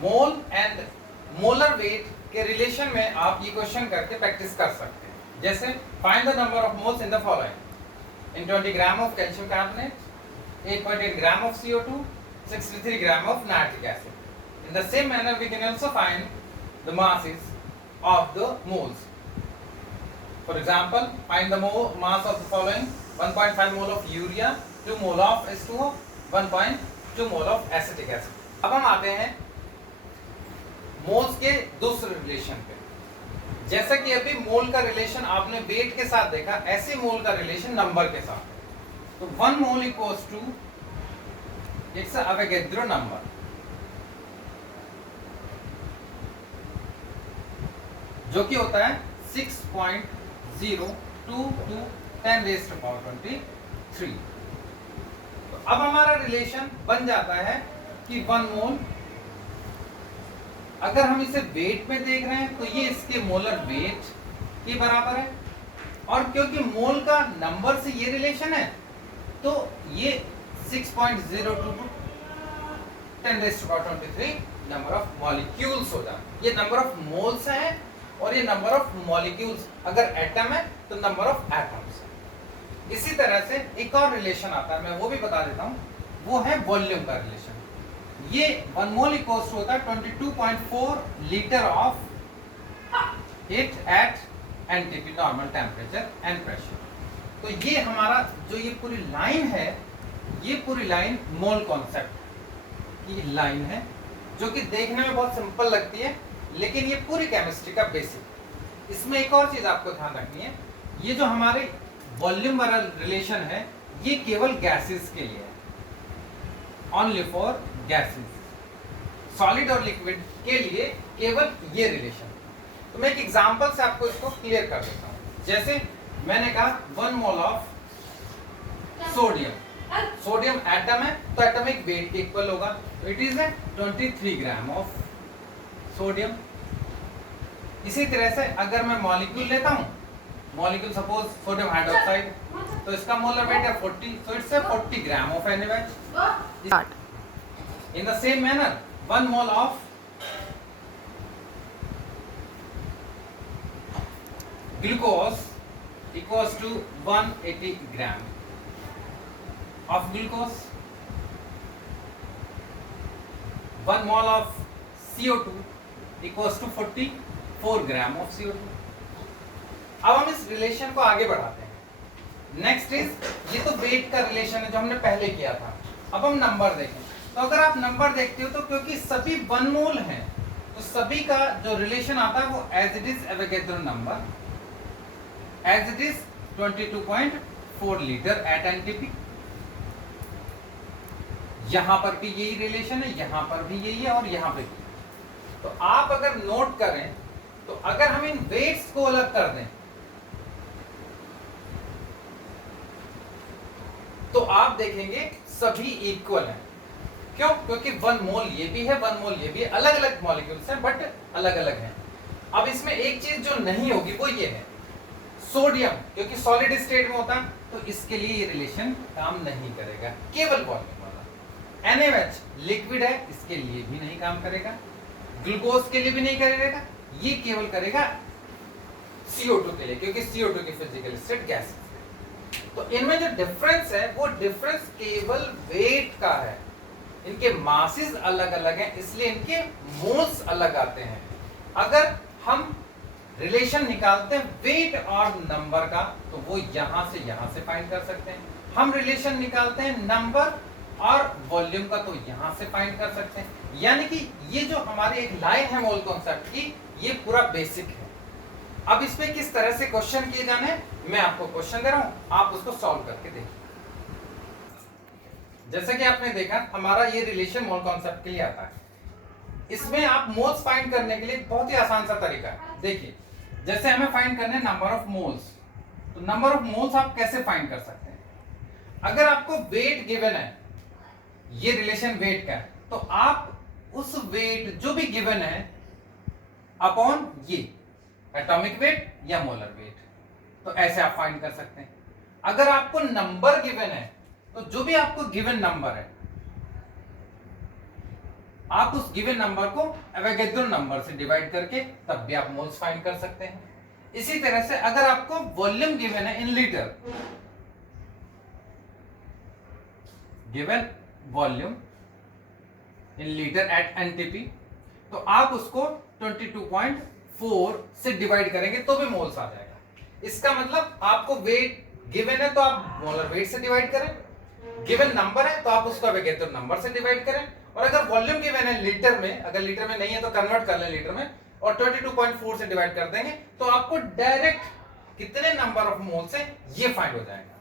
Mole and molar weight के relation में आप ये क्वेश्चन करके प्रैक्टिस कर सकते हैं। जैसे find the number of moles in the following, in 20 gram of calcium carbonate, 8.8 gram of CO2, 63 gram of nitric acid. In the same manner we can also find the masses of the moles. For example, find the mass of the following: 1.5 mole of urea, 2 mole of H2O, 1.2 mole of acetic acid. अब हम आते हैं moles के दूसरे relation पे। जैसा कि अभी मोल का रिलेशन आपने वेट के साथ देखा, ऐसे मोल का रिलेशन नंबर के साथ है। तो 1 mole equals to, its a Avogadro number, जो कि होता है 6.022 10⁻23। तो अब हमारा रिलेशन बन जाता है कि 1 मोल, अगर हम इसे वेट में देख रहे हैं तो ये इसके मोलर वेट के बराबर है, और क्योंकि मोल का नंबर से ये रिलेशन है तो ये 6.022 10⁻23 नंबर ऑफ मॉलिक्यूल्स हो जाता है। ये नंबर ऑफ मोल्स है और ये नंबर ऑफ मॉलिक्यूल्स, अगर एटम है तो नंबर ऑफ एटम्स है। इसी तरह से एक और रिलेशन आता है, मैं वो भी बता देता हूं, वो है वॉल्यूम का रिलेशन। ये 1 मोल इक्वल्स होता है 22.4 litre of it at NTP, normal temperature and pressure. तो ये हमारा जो ये पूरी लाइन है, ये पूरी लाइन मोल कॉन्सेप्ट की लाइन है, जो कि देखने में बहुत सिंपल लगती है, लेकिन ये पूरी केमिस्ट्री का बेसिक। इसमें एक और चीज आपको ध्यान रखनी है, ये जो हमारे वॉल्यूम वाला रिलेशन है ये केवल गैसेस के लिए है, ओनली फॉर गैसेस। सॉलिड और लिक्विड के लिए केवल ये रिलेशन। तो मैं एक एग्जांपल से आपको इसको क्लियर कर देता हूं। जैसे मैंने कहा 1 mole of sodium, sodium atom है तो एटॉमिक वेट के इक्वल होगा, तो it is 23 gram of sodium. इसी तरह से अगर मैं मॉलिक्यूल लेता हूं, मॉलिक्यूल सपोज सोडियम हाइड्रोक्साइड, तो इसका मोलर वेट है 40, so it's 40 gram of NaOH। In the same manner 1 mole of glucose equals to 180 gram of glucose, 1 mole of CO2 equals to 44 gram of CO2। अब हम इस relation को आगे बढ़ाते हैं। नेक्स्ट इज, ये तो वेट का रिलेशन है जो हमने पहले किया था। अब हम नंबर देखें, तो अगर आप नंबर देखते हो तो क्योंकि सभी 1 मोल हैं तो सभी का जो रिलेशन आता है वो as it is Avogadro number, as it is 22.4 litre at NTP. यहां पर भी यही रिलेशन है, यहां पर भी यही है और यहां पे भी। तो आप अगर नोट करें तो अगर हम इन वेट्स को अलग कर दें तो आप देखेंगे सभी इक्वल हैं। क्यों? क्योंकि 1 मोल ये भी है, 1 मोल ये भी है, अलग अलग मॉलिक्यूल्स हैं बट अलग अलग हैं। अब इसमें एक चीज जो नहीं होगी वो ये है, सोडियम क्योंकि सॉलिड स्टेट में होता है तो इसके लिए ये रिलेशन काम नहीं करेगा, केवल वॉल्यूम वाला। NaOH लिक्विड है, इसके लिए भी नहीं काम करेगा, ग्लूकोज के लिए भी नहीं करेगा, ये केवल करेगा CO2 के लिए, क्योंकि CO2 की फिजिकल स्टेट गैस। तो इनमें जो डिफरेंस है वो डिफरेंस केवल वेट का है। इनके मासेस अलग अलग हैं, इसलिए इनके मोल्स अलग आते हैं। अगर हम रिलेशन निकालते हैं वेट और नंबर का तो वो यहां से फाइंड कर सकते हैं। हम रिलेशन निकालते हैं नंबर और वॉल्यूम का तो यहां से फाइंड कर सकते हैं। यानी कि ये जो हमारी एक लाइन है मोल कॉन्सेप्ट की, ये पूरा बेसिक है। अब इस पे किस तरह से क्वेश्चन किए जाने, मैं आपको क्वेश्चन दे रहा हूं, आप उसको सॉल्व करके देखिए। जैसा कि आपने देखा हमारा ये रिलेशन मोल कॉन्सेप्ट के लिए आता है। इसमें आप मोल्स फाइंड करने के लिए बहुत ही आसान सा तरीका है। देखिए, जैसे हमें फाइंड करने नंबर ऑफ मोल्स, तो नंबर ऑफ मोल्स आप कैसे फाइंड कर सकते हैं? अगर आपको वेट गिवन है, ये रिलेशन वेट का है, तो आप उस वेट जो भी गिवन है अपॉन ये एटॉमिक वेट या मोलर वेट, तो ऐसे आप फाइंड कर सकते हैं। अगर आपको नंबर गिवन है तो जो भी आपको गिवन नंबर है आप उस गिवन नंबर को एवोगैड्रो नंबर से डिवाइड करके तब भी आप मोल्स फाइंड कर सकते हैं। इसी तरह से अगर आपको वॉल्यूम गिवन है in litre, given volume in litre at NTP, तो आप उसको 22.4 से डिवाइड करेंगे तो भी मोल्स आ जाएगा। इसका मतलब आपको वेट गिवन है तो आप मोलर वेट से डिवाइड करें, गिवन नंबर है तो आप उसको एवोगैड्रो नंबर से डिवाइड करें, और अगर वॉल्यूम गिवन है लीटर में, अगर लीटर में नहीं है तो कन्वर्ट कर लें लीटर में और 22.4 से डिवाइड कर देंगे तो आपको डायरेक्ट कितने नंबर ऑफ मोल्स है ये फाइंड हो जाएगा।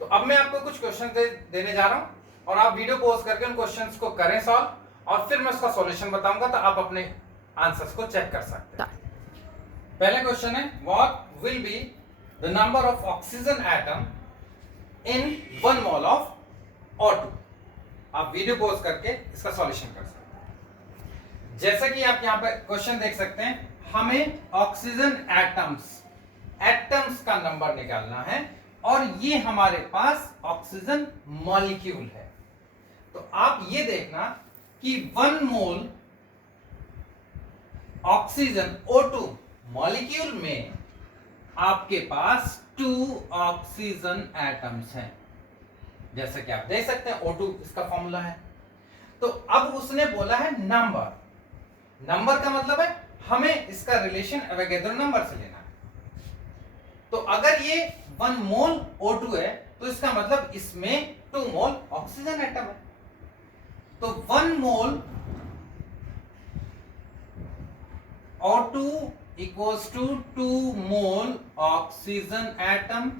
तो अब मैं आपको कुछ क्वेश्चन देने जा रहा हूं और आप वीडियो पॉज करके उन क्वेश्चंस को करें सॉल्व, और फिर मैं उसका सॉल्यूशन बताऊंगा तो आप अपने आंसर्स को चेक कर सकते हैं। पहला क्वेश्चन है, what will be the number of oxygen atom in 1 mole of O2। आप वीडियो पॉज करके इसका सॉल्यूशन कर सकते हैं। जैसा कि आप यहां पर क्वेश्चन देख सकते हैं, हमें ऑक्सीजन एटम्स का नंबर निकालना है और ये हमारे पास ऑक्सीजन मॉलिक्यूल है। तो आप ये देखना कि 1 मोल ऑक्सीजन O2 मॉलिक्यूल में आपके पास 2 ऑक्सीजन एटम्स हैं, जैसा कि आप देख सकते हैं O2 इसका फॉर्मूला है। तो अब उसने बोला है नंबर का मतलब है हमें इसका रिलेशन एवोगैड्रो नंबर से लेना है। तो अगर ये 1 मोल O2 है तो इसका मतलब इसमें 2 मोल ऑक्सीजन एटम है। तो 1 mole O2 equals to 2 mole oxygen atom.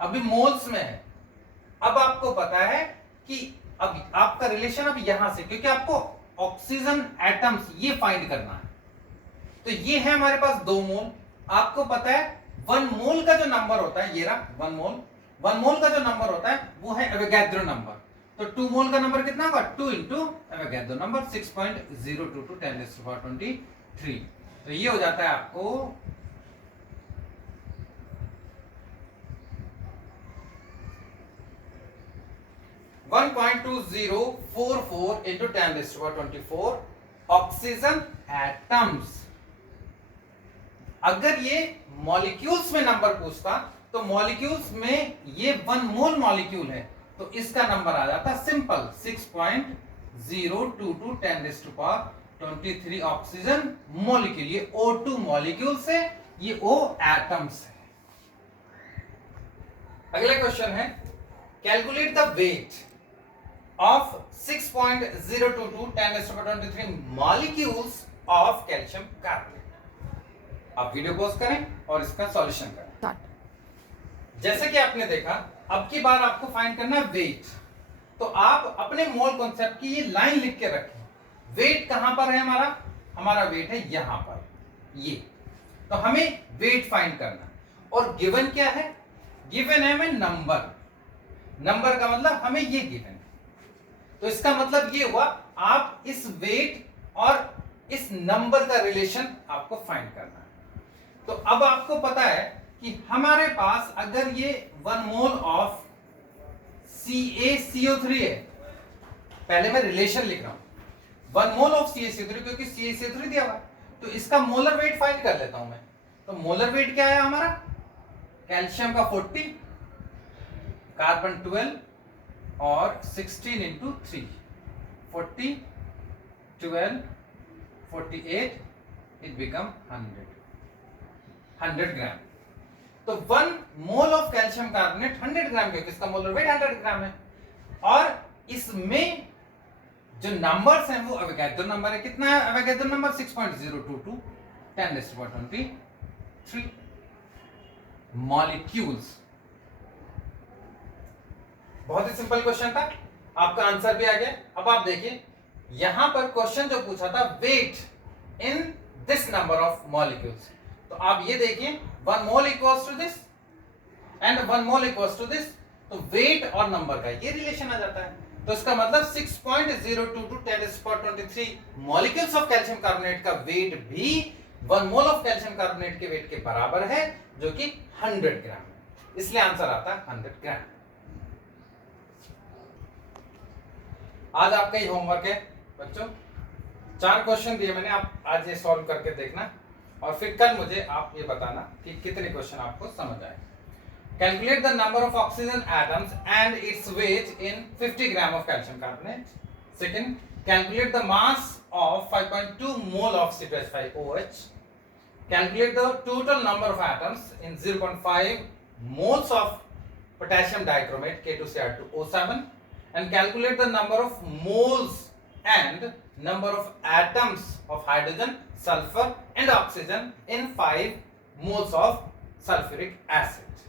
अभी मोल्स में है। अब आपको पता है कि अब आपका रिलेशन अब यहां से, क्योंकि आपको ऑक्सीजन एटम्स ये फाइंड करना है। तो ये है हमारे पास 2 मोल। आपको पता है 1 मोल का जो नंबर होता है, ये रहा 1 मोल का जो नंबर होता है वो है एवोगैड्रो नंबर। तो 2 मोल का नंबर कितना होगा, 2 इंटू एवोगैड्रो नंबर 6.022 10⁻23। तो ये हो जाता है आपको 1.2044 into 10⁻24 ऑक्सीजन एटम्स। अगर ये मॉलिक्यूल्स में नंबर पूछता तो मॉलिक्यूल्स में ये 1 मोल मॉलिक्यूल है तो इसका नंबर आ जाता सिंपल 6.022 10⁻23 ऑक्सीजन मॉलिक्यूल। ये O2 मॉलिक्यूल्स है, ये O एटम्स है। अगला क्वेश्चन है, calculate the weight of 6.022 10⁻23 molecules of calcium carbonate। आप वीडियो पॉज करें और इसका सॉल्यूशन करें। जैसे कि आपने देखा, अब की बार आपको फाइंड करना है वेट। तो आप अपने मोल कॉन्सेप्ट की ये लाइन लिख के रखें। वेट कहां पर है हमारा वेट है यहां पर, ये। तो हमें वेट फाइंड करना और गिवन क्या है, गिवन है हमें नंबर का मतलब हमें ये गिवन है। तो इसका मतलब ये हुआ आप इस वेट और इस नंबर का रिलेशन आपको फाइंड करना है। तो अब आपको पता है कि हमारे पास अगर ये 1 मोल ऑफ CaCO3 है, पहले मैं रिलेशन लिख रहा हूं 1 मोल ऑफ CaCO3 क्योंकि CaCO3 दिया हुआ है, तो इसका मोलर वेट फाइंड कर लेता हूं मैं। तो मोलर वेट क्या है हमारा, कैल्शियम का 40, कार्बन 12 और 16 इंटू 3, 40, 12, 48, it become 100 ग्राम। तो 1 मोल ऑफ कैल्शियम कार्बोनेट 100 ग्राम, क्योंकि इसका मोलर वेट 100 ग्राम है। और इसमें जो नंबर्स हैं वो एवोगैड्रो नंबर है। कितना है एवोगैड्रो नंबर, 6.022 10⁻23 मॉलिक्यूल्स। बहुत ही सिंपल क्वेश्चन था, आपका आंसर भी आ गया। अब आप देखिए यहां पर क्वेश्चन जो पूछा था weight in this number of molecules, तो आप ये देखिए 1 mole equals to this and 1 mole equals to this, तो वेट और नंबर का ये रिलेशन आ जाता है। तो इसका मतलब 6.022 10⁻23 मॉलिक्यूल्स ऑफ कैल्शियम कार्बोनेट का वेट भी 1 मोल ऑफ कैल्शियम कार्बोनेट के वेट के बराबर है, जो कि 100 ग्राम है। इसलिए आंसर आता है 100 ग्राम। आज आपका ही होमवर्क है, बच्चों 4 क्वेश्चन दिए मैंने, आप आज ये सॉल्व करके देखना और फिर कल मुझे आप ये बताना कि कितने क्वेश्चन आपको समझ आए। Calculate the number of oxygen atoms and its weight in 50 gram of calcium carbonate. Second, calculate the mass of 5.2 mole of C2H5OH। Calculate the total number of atoms in 0.5 moles of potassium dichromate K2Cr2O7 and calculate the number of moles and number of atoms of hydrogen, sulfur and oxygen in 5 moles of sulfuric acid.